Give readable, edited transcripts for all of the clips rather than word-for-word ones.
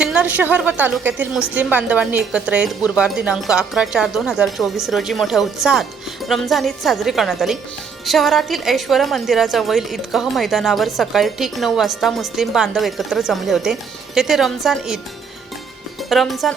सिन्नर शहर व तालुक्यातील मुस्लिम बांधवांनी एकत्र येत गुरुवार दिनांक 11/4/2024 रोजी मोठ्या उत्साहात रमजान ईद साजरी करण्यात आली। शहरातील ऐश्वर मंदिराजवळील ईदगाह मैदानावर सकाळी ठीक 9 वाजता मुस्लिम बांधव एकत्र जमले होते। तेथे रमजान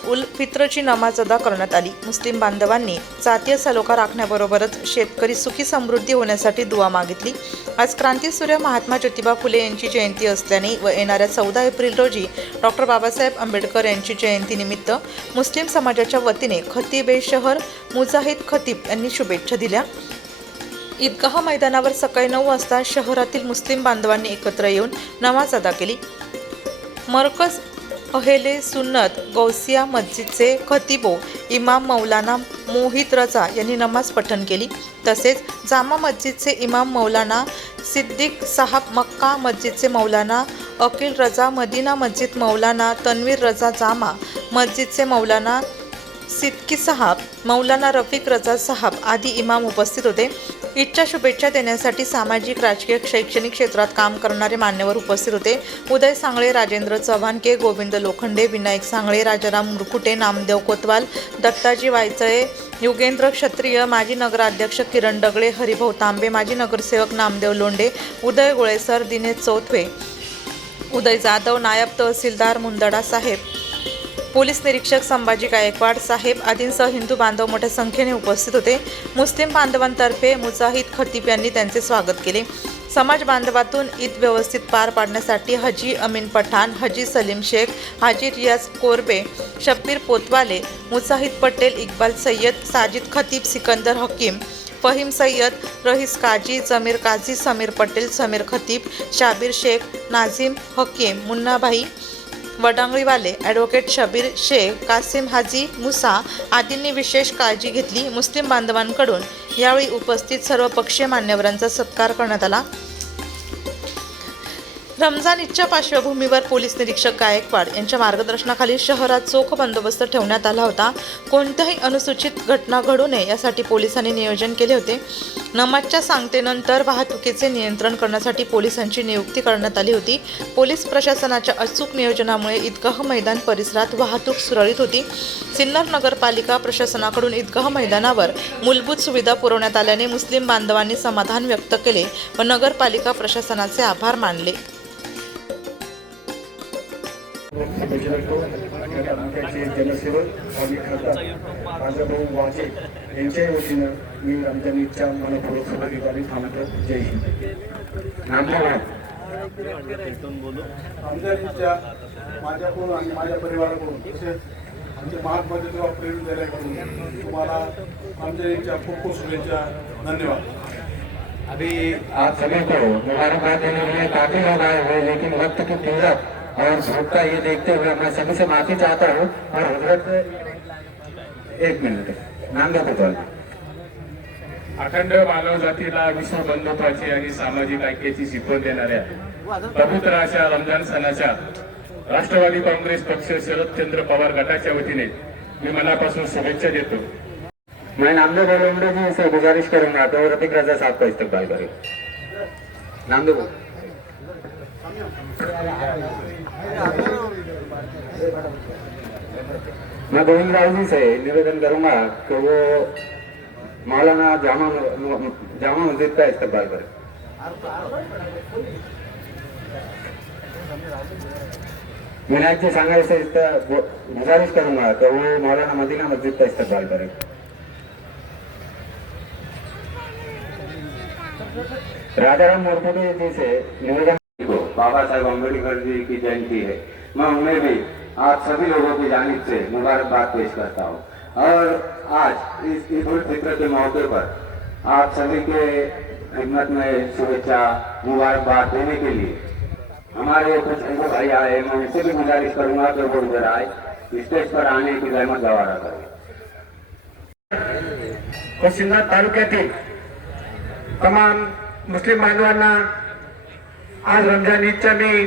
उल फित्रची नमाज अदा करण्यात आली। मुस्लिम बांधवांनी जातीय सलोखा राखण्याबरोबरच शेतकरी सुखी समृद्धी होण्यासाठी दुआ मागितली। आज क्रांतीसूर्य महात्मा ज्योतिबा फुले यांची जयंती असल्याने व येणाऱ्या 14 एप्रिल रोजी डॉक्टर बाबासाहेब आंबेडकर यांची जयंतीनिमित्त मुस्लिम समाजाच्या वतीने खतीब-ए-शहर मुजाहिद खतीब यांनी शुभेच्छा दिल्या। ईदगाह मैदानावर सकाळी 9 वाजता शहरातील मुस्लिम बांधवांनी एकत्र येऊन नमाज अदा केली। मरकज अहेले सुन्नत गौसिया मस्जिदचे खतीबो इमाम मौलाना मोहित रजा यांनी नमाज पठण केली। तसेच जामा मस्जिदचे इमाम मौलाना सिद्दीक साहब, मक्का मस्जिदचे मौलाना अकील रजा, मदीना मस्जिद मौलाना तन्वीर रजा, जामा मस्जिदचे मौलाना सिद्दकी साहब, मौलाना रफीक रजा साहब आदी इमाम उपस्थित होते। ईदच्या शुभेच्छा देण्यासाठी सामाजिक, राजकीय, शैक्षणिक क्षेत्रात काम करणारे मान्यवर उपस्थित होते। उदय सांगळे, राजेंद्र चव्हाण, के गोविंद लोखंडे, विनायक सांगळे, राजाराम मुरकुटे, नामदेव कोतवाल, दत्ताजी वायचळे, युगेंद्र क्षत्रिय, माजी नगराध्यक्ष किरण डगळे, हरिभाऊ तांबे, माजी नगरसेवक नामदेव लोंढे, उदय गोळेसर, दिनेश चौथवे, उदय जाधव, नायब तहसीलदार मुंदडा साहेब, पोलीस निरीक्षक संभाजी गायकवाड साहेब आदींसह हिंदू बांधव मोठ्या संख्येने उपस्थित होते। मुस्लिम बांधवांतर्फे मुजाहिद खतीब यांनी त्यांचे स्वागत केले। समाज बांधवातून ईद व्यवस्थित पार पाडण्यासाठी हाजी अमीन पठाण, हाजी सलीम शेख, हाजी रियाज कोरबे, शब्बीर पोतवाले, मुजाहिद पटेल, इक्बाल सय्यद, साजिद खतीब, सिकंदर हकीम, फहीम सय्यद, रईस काजी, जमीर काजी, समीर पटेल, समीर खतीब, शाबीर शेख, नाझीम हकीम, मुन्नाभाई वडांगळीवाले, ॲडव्होकेट शबीर शेख, कासिम हाजी मुसा आदींनी विशेष काळजी घेतली। मुस्लिम बांधवांकडून यावेळी उपस्थित सर्व पक्षीय मान्यवरांचा सत्कार करण्यात आला। रमजान ईदच्या पार्श्वभूमीवर पोलीस निरीक्षक गायकवाड यांच्या मार्गदर्शनाखाली शहरात चोख बंदोबस्त ठेवण्यात आला होता। कोणत्याही अनुचित घटना घडू नये यासाठी पोलिसांनी नियोजन केले होते। नमाजच्या सांगतेनंतर वाहतुकीचे नियंत्रण करण्यासाठी पोलिसांची नियुक्ती करण्यात आली होती। पोलीस प्रशासनाच्या अचूक नियोजनामुळे ईदगाह मैदान परिसरात वाहतूक सुरळीत होती। सिन्नर नगरपालिका प्रशासनाकडून ईदगाह मैदानावर मूलभूत सुविधा पुरवण्यात आल्याने मुस्लिम बांधवांनी समाधान व्यक्त केले व नगरपालिका प्रशासनाचे आभार मानले। जनसेवक आणि खासदार राजाभाऊ वाजे यांच्या वतीनं मी रमजान ईदच्या मनपूर्वक शुभेच्छा थांबतो। जय हिंद। रमजान ईदच्या माझ्याकडून आणि माझ्या परिवाराकडून तसेच आमचे महात्मा ज्योतिबा फुले विद्यालयाकडून तुम्हाला रमजान ईदच्या खूप खूप शुभेच्छा। धन्यवाद। अभी आप सभी को मुबारकबाद देने के लिए काफी लोग आए हुए, लेकिन वक्त की किल्लत और धूप का ये देखते हुए मैं सभी से माफी चाहता हूँ। और हजरत एक मिनट नाम द्या। अखंड मानव जातीला विश्व बंधुत्वाची आणि सामाजिक ऐक्याची शिकवण देणाऱ्या पवित्र अशा रमजान सणाच्या राष्ट्रवादी काँग्रेस पक्ष शरदचंद्र पवार गटाच्या वतीने मी मनापासून शुभेच्छा देतो। मैं नामदेव लोंढे जी से गुजारिश करूंगा तो रफीक रजा साहब का इस्तकबाल करें। नामदेव मैं गोविंद राव जी से निवेदन करूंगा कि वो मौलाना जामा मस्जिद का इस्तकबाल करें। विनायक जी सांगरे से गुजारिश करूंगा कि वो मौलाना मदीना मस्जिद का इस्तकबाल करें। राजाराम मुरकुटे जी से निवेदन को बाबा साहेब अम्बेडकर जी की जयंती है, मैं उन्हें भी आप सभी लोगों की जानिब से मुबारकबाद पेश करता हूँ। और आज इस ईद उल फित्र के मौके पर आप सभी के खिदमत में शुभेच्छा मुबारकबाद देने के लिए हमारे कुछ हिंदू भाई आए, मैं उनसे भी गुजारिश करूंगा कि वो इधर आए, स्टेज पर आने की रहमत गवारा करें। सिन्नर तालुक्यातील तमाम मुस्लिम बांधवांना आज रमजान ईदच्या मी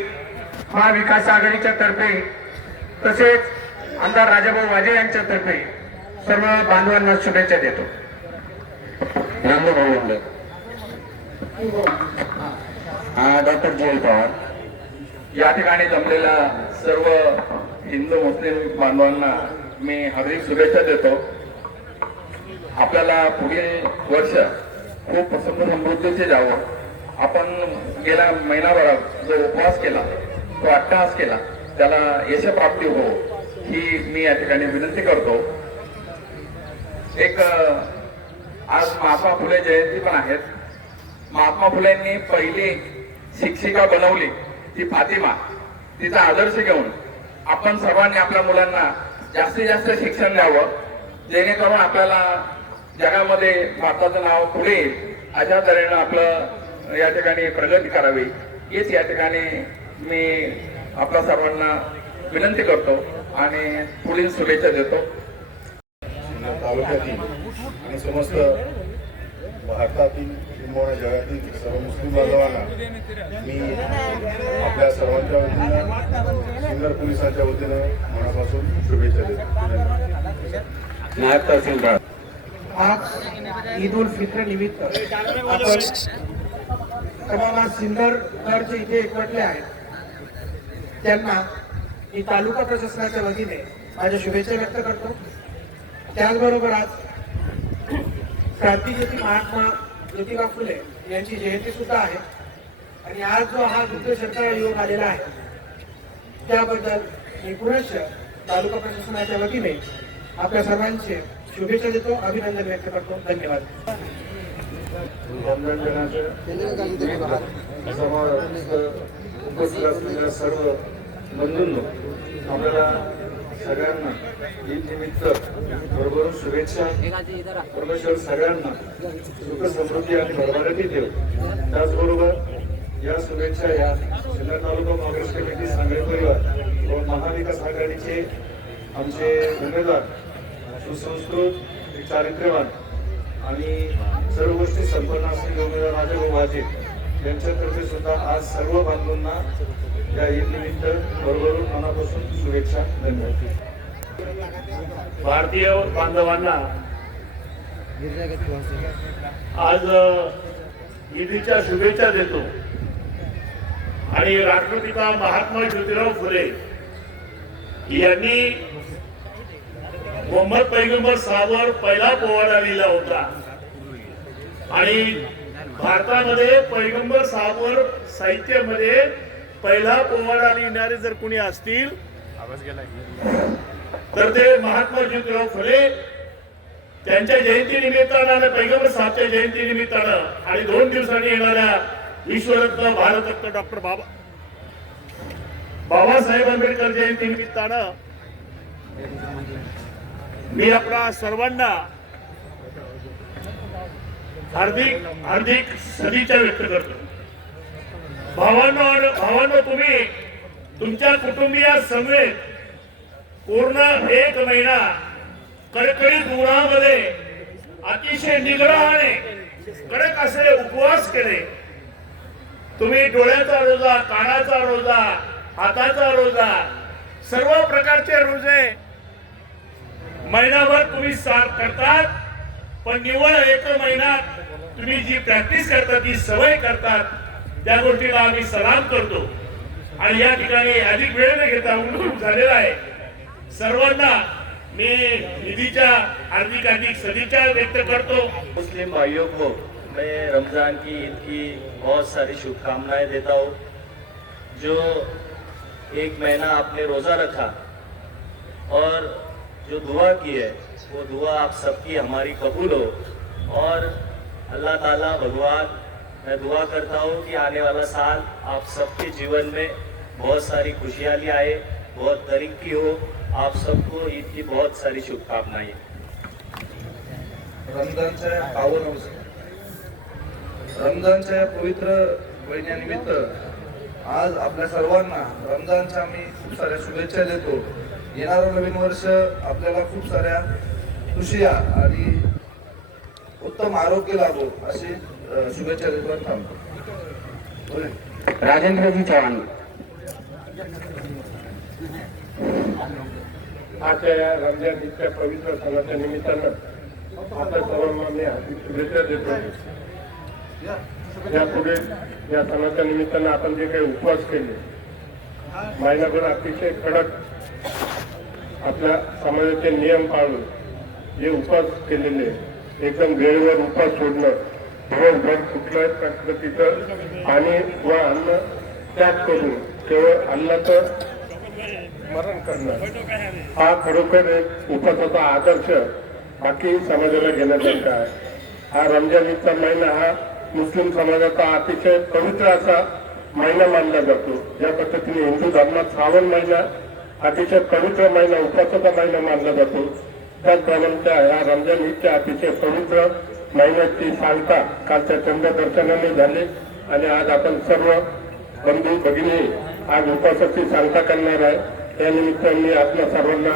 महाविकास आघाडीच्या तर्फे तसेच आमदार राजाभाऊ वाजे यांच्या तर्फे सर्व बांधवांना शुभेच्छा देतो। डॉक्टर जयल पवार या ठिकाणी जमलेला सर्व हिंदू मुस्लिम बांधवांना मी हार्दिक शुभेच्छा देतो. आपल्याला पुढील वर्ष खूप समृद्धीचे जावं. आपण गेल्या महिनाभरात जो उपवास केला, तो अट्टहास केला, त्याला यशप्राप्ती हो ही मी या ठिकाणी विनंती करतो. एक आज महात्मा फुले जयंती पण आहेत. महात्मा फुलेंनी पहिली शिक्षिका बनवली ती फातिमा. तिचा आदर्श घेऊन आपण सर्वांनी आपल्या मुलांना जास्तीत जास्त शिक्षण द्यावं, जेणेकरून आपल्याला जगामध्ये भारताचं नाव पुढे येईल. अशा तऱ्हेनं आपलं या ठिकाणी प्रगती करावी हीच या ठिकाणी मी आपल्या सर्वांना विनंती करतो आणि पुढील शुभेच्छा देतो. तालुक्यातील आणि समस्त भारतातील किंवा जगातील सर्व मुस्लिम बांधवांना मी आपल्या सर्वांच्या वतीनं सिन्नर पोलिसांच्या वतीनं मनापासून शुभेच्छा देतो. नायब तहसीलदार. आज ईद उल फित्र निमित्त आपण तमाम सिन्नरचे इथे एकवटले आहेत. त्यांना मी तालुका प्रशासनाच्या वतीने माझ्या शुभेच्छा व्यक्त करतो. त्याचबरोबर आज क्रांतीज्योती महात्मा ज्योतिबा फुले यांची जयंती सुद्धा आहे आणि आज जो हा दुग्ध योग आलेला आहे त्याबद्दल मी पुनश्च तालुका प्रशासनाच्या वतीने आपल्या सर्वांचे शुभेच्छा देतो, अभिनंदन व्यक्त करतो. धन्यवाद. रमजान दिनाच्या समारंभात उपस्थित असलेल्या सर्व बंधूंनो, आपल्याला सगळ्यांना ईद निमित्त भरभरून शुभेच्छा. परमेश्वर सगळ्यांना सुख समृद्धी आणि भरभराटी देव. त्याचबरोबर या शुभेच्छा या सिन्नर तालुका काँग्रेस कमिटी सांगळे परिवार व महाविकास आघाडीचे आमचे उमेदवार, सुसंस्कृत, चारित्र्यवान आणि सर्व गोष्टी संपन्न असलेले उमेदवार राजाभाऊ वाजे यांच्यातर्फे सुद्धा आज सर्व बांधवांना या ईद निमित्त भरभरून मनापासून शुभेच्छा. धन्यवाद. भारतीय बांधवांना आज ईदच्या शुभेच्छा देतो आणि राष्ट्रपिता महात्मा ज्योतिराव फुले यांनी मोहम्मद पैगंबर साहेबांवर पहिला पोवाडा लिहिला होता आणि भारतामध्ये पैगंबर साहेबांवर साहित्यामध्ये पहिला पोवाडा लिहिणारे जर कोणी असतील तर ते महात्मा ज्योतिराव फुले. त्यांच्या जयंती निमित्तानं आणि पैगंबर साहेबच्या जयंती निमित्तानं आणि 2 दिवसांनी येणाऱ्या विश्वरत्न भारतरत्न डॉक्टर बाबासाहेब आंबेडकर जयंती निमित्तानं मी आपल्या सर्वांना हार्दिक सदिच्छा व्यक्त करतो. भावांनो, तुम्ही तुमच्या कुटुंबियांसमवेत पूर्ण 1 महिना कडकडीत उन्हामध्ये अतिशय निग्रहाने कडक असे उपवास केले. तुम्ही डोळ्याचा रोजा, कानाचा रोजा, हाताचा रोजा, सर्व प्रकारचे रोजे महिनाभर तुम्ही करतात. पण निव्वळ 1 महिन्यात तुम्ही जी प्रॅक्टिस करता, ती सवय करतात, त्या गोष्टीला आम्ही सलाम करतो. आणि या ठिकाणी अधिक वेळ न घेता उन्हाळा झालेला आहे. सर्वांना मी ईदच्या हार्दिक सदिच्छा व्यक्त करतो. मुस्लिम भाइयों को मैं रमजान की ईद की बहुत सारी शुभकामनाएं देता हूँ. जो 1 महीना आपने रोज़ा रखा और जो दुआ की है, वो दुआ आप सबकी हमारी कबूल हो. और अल्लाह ताला भगवान, मैं दुआ करता हूँ कि आने वाला साल आप सबके जीवन में बहुत सारी खुशहाली आए, बहुत तरक्की हो. आप सबको ईद की बहुत सारी शुभकामनाएं. रमजानच्या पवित्र महिन्यानिमित्त आज आपल्या सर्वांना रमजानच्या मी खूप साऱ्या शुभेच्छा देतो. येणारं नवीन वर्ष आपल्याला खूप साऱ्या खुशिया आणि उत्तम आरोग्य लाभो अशी शुभेच्छा देतो. थांबतो. राजेंद्रजी चव्हाण. आजच्या या रमजान ईदच्या पवित्र सणाच्या निमित्तानं आपल्या सर्वांना मी हार्दिक शुभेच्छा देतो. यापुढे या सणाच्या निमित्तानं आपण जे काही उपवास केले, महिनाभर अतिशय कडक आपल्या समाजाचे नियम पाळून जे उपवास केलेले, एकदम वेळेवर उपवास सोडणं, दिवसभर कुठल्याही प्रकृतीचं पाणी व अन्न त्याग करून केवळ अन्नाचं स्मरण करणं, हा खरोखर एक उपवासाचा आदर्श बाकी समाजाला घेण्यासारखा आहे. हा रमजान ईदचा महिना हा मुस्लिम समाजाचा अतिशय पवित्र असा महिना मानला जातो. ज्या पद्धतीने हिंदू धर्मात श्रावण महिना अतिशय पवित्र महिना, उपवासाचा महिना मानला जातो, त्याचप्रमाणे या रमजान ईदच्या अतिशय पवित्र महिन्याची सांगता कालच्या चंद्रदर्शनाने झाली आणि आज आपण सर्व बंधू भगिनी आज उपवासाची सांगता करणार आहे. त्या निमित्ताने आपल्या सर्वांना